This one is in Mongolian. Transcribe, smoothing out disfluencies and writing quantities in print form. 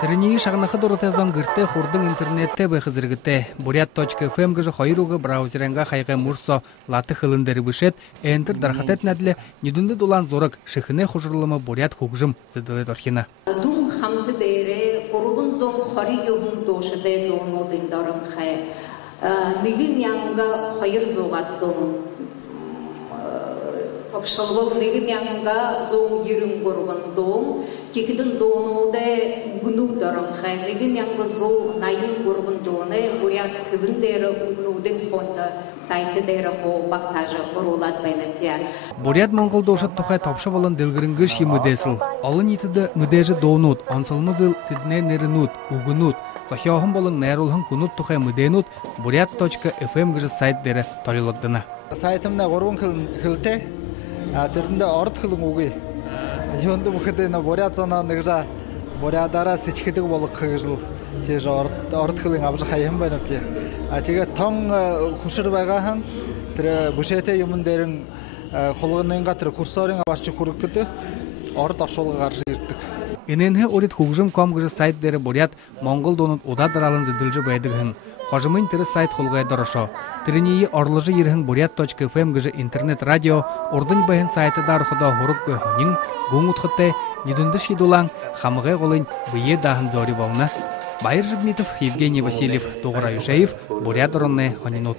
Тернии шагнахы доротазан гырте хурдың интернетте бэхызыргыте. Бурят.fm гыжы хойруга браузеренга хайга мурсо латы хылындары бышет, энтер дархатет надле недунды дулан зорок шихыне хужырлымы бурят хугжым зыдылы дорхина. Дум хамты дейре, урубын зон хари юхун дошыде донодын дарын хай. Нигим янга хайыр зоғаттым. Топшылвал нигим янга зон ерін горбын дом. Текідін доноде угну дарын хай. Нигим янга зон найын горбын доне. Бурят хылын дейре угнудын хонта сайты дейре хо бактажы орулат байнаттия. Бурят Монгол дошат тухай топшывалын дылгырынгы шимыдесыл. Алын етіді мүдежі донут, ансылмызыл тидне неринут, угнут. Сахиохын болын нәйрулхын кунут тухай мүденут Бурят.fm гыжы сайт дере толилагдына. Сайтымна горбын хылте, түрінде орд хылын уғы. Йонды мұхыды Бурят зонаны гыжа Бурядара сечкедік болық қығыжыл. Теж орд хылын абжы хайым байнапте. Теге тоң құшыр байғахан, бүшете юмындерін қолғыныңға курсорыңға башчы құрық күті, орд аршолға қаржы ерттік. Иненhe орит хугжым комгыжы сайт дере Бурят Монгол донут удадыралын зыдылжы байдыгын. Хожымын тірі сайт холгай дорошо. Тірінейі орлыжы ерхін Бурят.fm гыжы интернет-радио ордын байын сайты дархыда хорып көйхөнің гуң утхытты недунды шидулан хамығай голын бүйе дахын зори болна. Байыр Жигмитов, Евгений Васильев, Тугра Юшеев, Бурят Ронне, Хонинут.